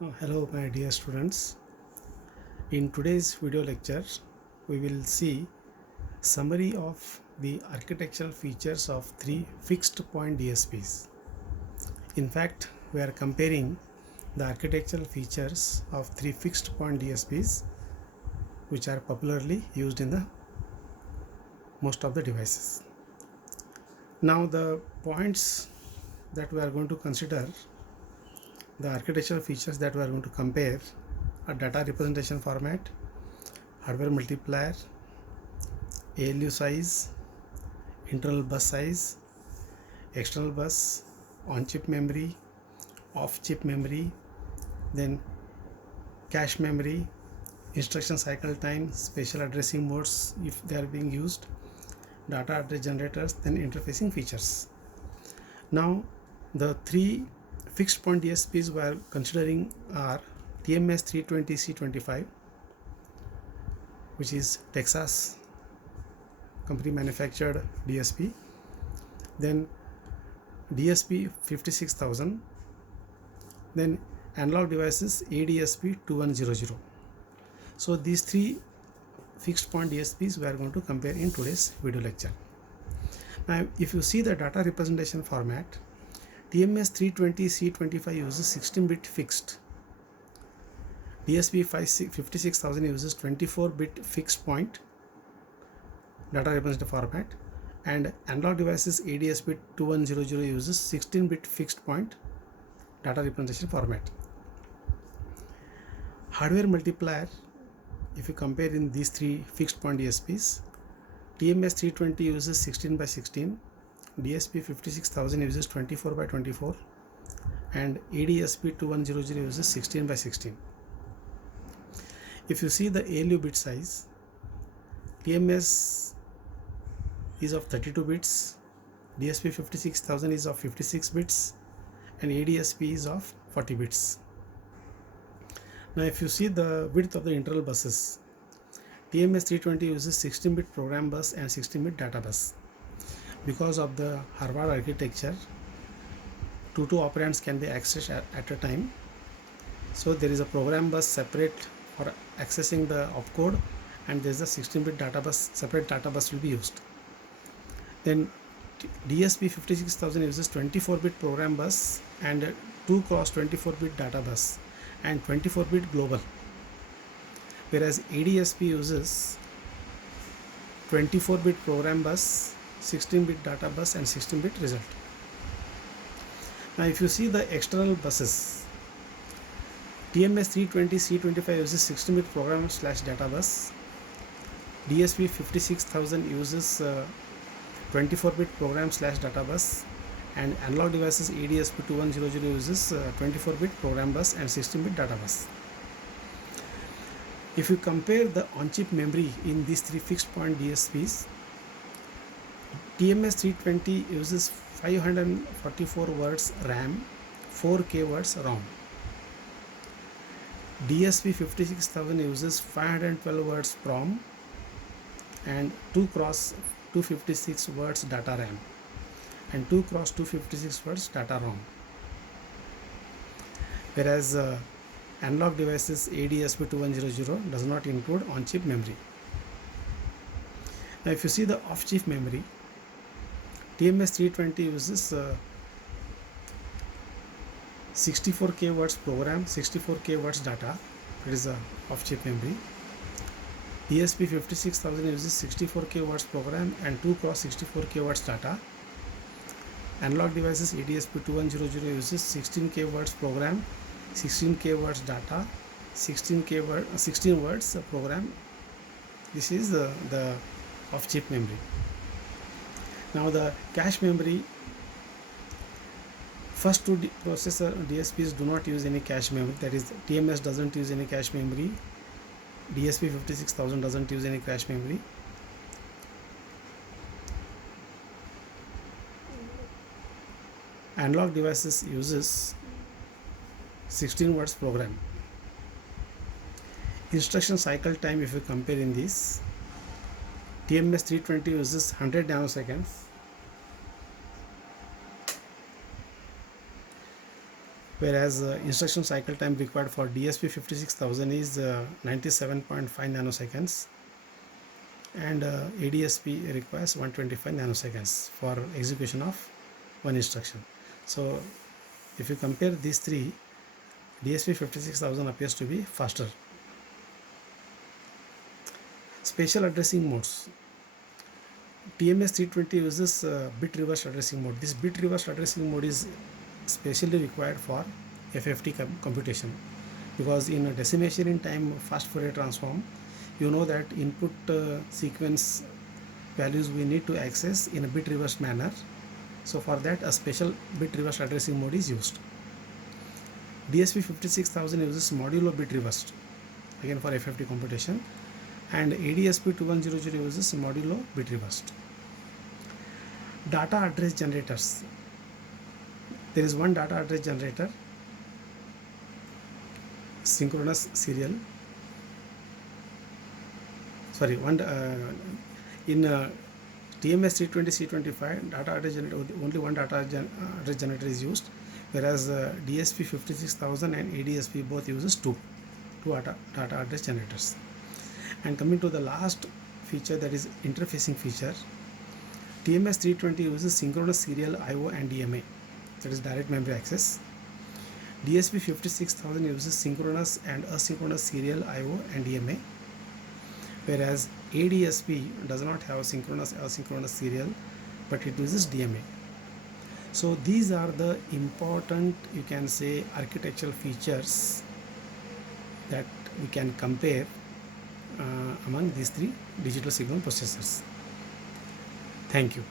Hello my dear students. In today's video lecture, we will see summary of the architectural features of three fixed point DSPs. In fact, we are comparing the architectural features of three fixed point DSPs which are popularly used in the most of the devices. Now the points that we are going to consider, the architectural features that we are going to compare are data representation format, hardware multiplier, ALU size, internal bus size, external bus, on-chip memory, off-chip memory, then cache memory, instruction cycle time, special addressing modes if they are being used, data address generators, then interfacing features. Now the three fixed point DSPs we are considering are TMS 320C25, which is Texas company manufactured DSP, then DSP 56000, then analog devices ADSP 2100. So these three fixed point DSPs we are going to compare in today's video lecture. Now if you see the data representation format, TMS 320C25 uses 16-bit fixed, DSP 56000 uses 24-bit fixed point data representation format, and analog devices ADSP 2100 uses 16-bit fixed point data representation format. Hardware multiplier, if you compare in these three fixed point DSPs, TMS 320 uses 16 by 16, DSP 56000 uses 24 by 24, and ADSP 2100 uses 16 by 16. If you see the ALU bit size, TMS is of 32 bits, DSP 56000 is of 56 bits, and ADSP is of 40 bits. Now if you see the width of the internal buses, TMS 320 uses 16-bit program bus and 16-bit data bus. Because of the Harvard architecture, two operands can be accessed at a time. So there is a program bus separate for accessing the opcode, and there is a 16-bit data bus, separate data bus will be used. Then DSP 56000 uses 24-bit program bus and 2 cross 24-bit data bus and 24-bit global, whereas ADSP uses 24-bit program bus, 16-bit data bus and 16-bit result. Now if you see the external buses, TMS 320C25 uses 16-bit program / data bus, DSP 56000 uses 24-bit program / data bus, and analog devices ADSP 2100 uses 24-bit program bus and 16-bit data bus. If you compare the on-chip memory in these three fixed point DSPs, TMS 320 uses 544 words RAM, 4K words ROM. DSP 56000 uses 512 words PROM and 2 cross 256 words data RAM and 2 cross 256 words data ROM, whereas analog devices ADSP 2100 does not include on-chip memory. Now if you see the off-chip memory, TMS 320 uses 64K words program, 64K words data, it is a off-chip memory. DSP 56000 uses 64K words program and 2 cross 64K words data. Analog devices ADSP 2100 uses 16K words program, 16K words data, 16 words program. This is the off-chip memory. Now the cache memory, first two processor DSPs do not use any cache memory, that is TMS doesn't use any cache memory, DSP 56000 doesn't use any cache memory. Analog devices uses 16 words program. Instruction cycle time, if you compare in this, TMS 320 uses 100 nanoseconds, whereas instruction cycle time required for DSP 56000 is 97.5 nanoseconds, and ADSP requires 125 nanoseconds for execution of one instruction. So if you compare these three, DSP 56000 appears to be faster. Spatial addressing modes. TMS 320 uses bit reverse addressing mode. This bit reverse addressing mode is specially required for FFT computation, because in a decimation in time fast Fourier transform, you know that input sequence values we need to access in a bit reverse manner. So for that a special bit reverse addressing mode is used. DSP 56000 uses modulo bit reversed, again for FFT computation, and ADSP 2100 uses modulo bit reversed. Data address generators. There is one data address generator, synchronous serial. Sorry, one in TMS 320 C25 data address generator, only one data address generator is used, whereas DSP 56000 and ADSP both uses two data address generators. And coming to the last feature, that is interfacing feature, TMS 320 uses synchronous serial IO and DMA, that is direct memory access. DSP 56000 uses synchronous and asynchronous serial IO and DMA, whereas ADSP does not have synchronous asynchronous serial, but it uses DMA. So these are the important, you can say, architectural features that we can compare among these three digital signal processors. Thank you.